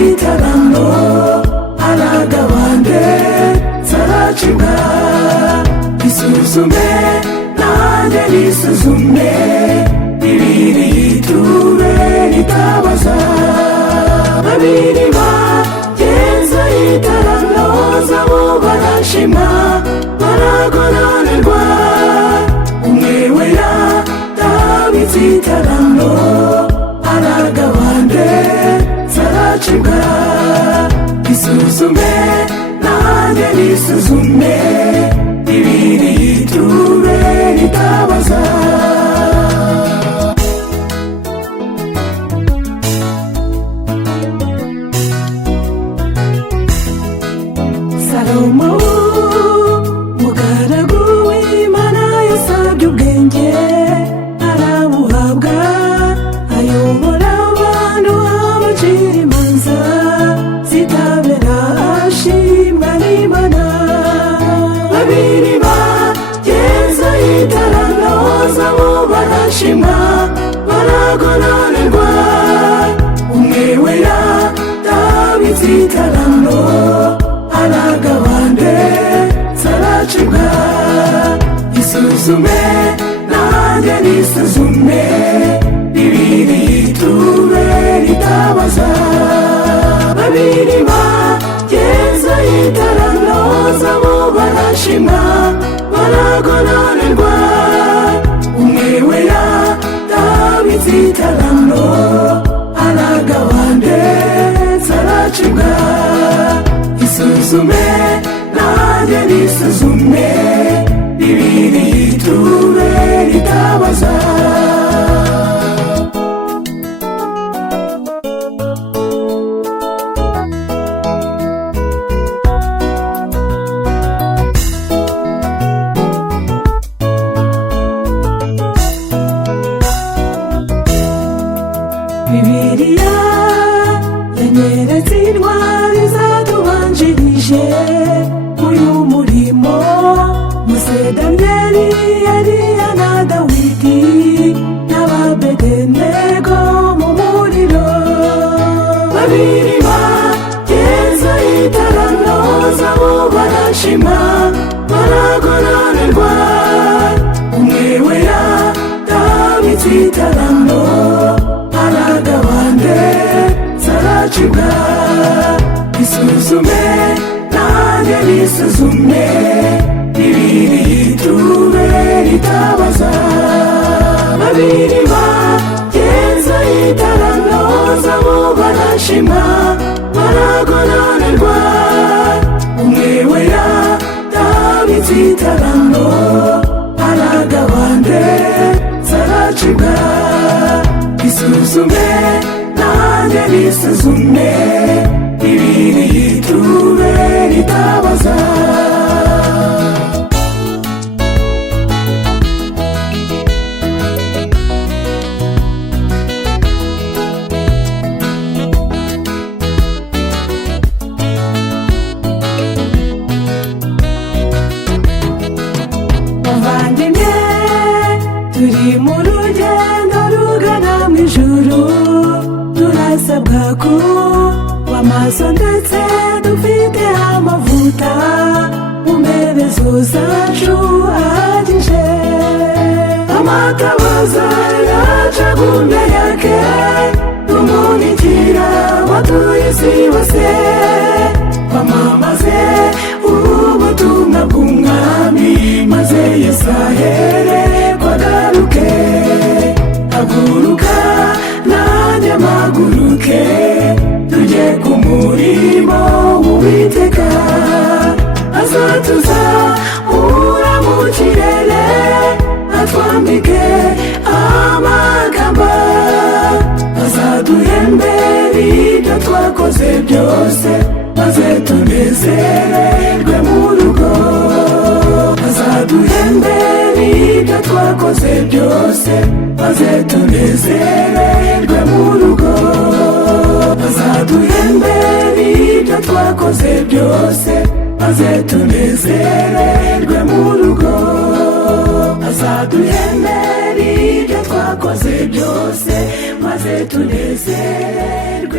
igitaramo aragabande zaracibwa isuzume nanjye nisuzume bibiri yitube ritabaza babiri bagenza igitaramo zabo barashima baragonanirwa umwe we yatabitse igitaramo aragabande zaracibwa isuzume nanjye nisuzume bibiri yitube ritabaza Salomo mugaragu w'Imana yasabye ubwenge arabuhabwa ayobora abantu abacira imanza zitabera ashimwa n'Imana babiri bageza igitaramo zabo barashima baragonanirwa umwe we yatabitse igitaramo aragabande zaracibwa isuzume nanjye nisuzume bibiri yitube ritabaza babiri bageza igitaramo zabo barashima baragonanirwa umwe we yatabitse igitaramo aragabande zaracibwa isuzume nanjye nisuzume bibiri yitube ritabaza Bibiliya yanyeretse intwari zatubanjirije uyu murimo Mose Daniyeli Eliya na Dawidi n'Abedenego mu muriro babiri bageza igitaramo zabo barashima baragonanirwa umwe we yatabitse igitaramo aragabande zaracibwa isuzume nanjye nisuzume bibiri yitube ritabaza babiri bageza igitaramo zabo barashima baragonanirwa umwe we yatabitse igitaramo aragabande zaracibwa isuzume nanjye nisuzume bibiri yitube ritabaza bavandimwe turi mu rugendo rugana mu ijuru turasabwa kuba maso ndetse dufite amavuta mu mperezo zacu ahagije amatabaza yacagumye yake tumunikira abatuye isi bose bamamaze ubutumwa bw'umwami maze Yesu ahere kwagaruke haguruka nanjye mpaguruke tujye ku murimo w'Uwiteka azatuzamura mu kirere atwambike amakamba azaduhembera ibyo twakoze byose maze tunezererwe mu rugo azaduhembera ibyo twakoze byose maze tunezererwe mu rugo azaduhembera ibyo twakoze byose maze tunezererwe mu rugo azaduhembera ibyo twakoze byose maze tunezererwe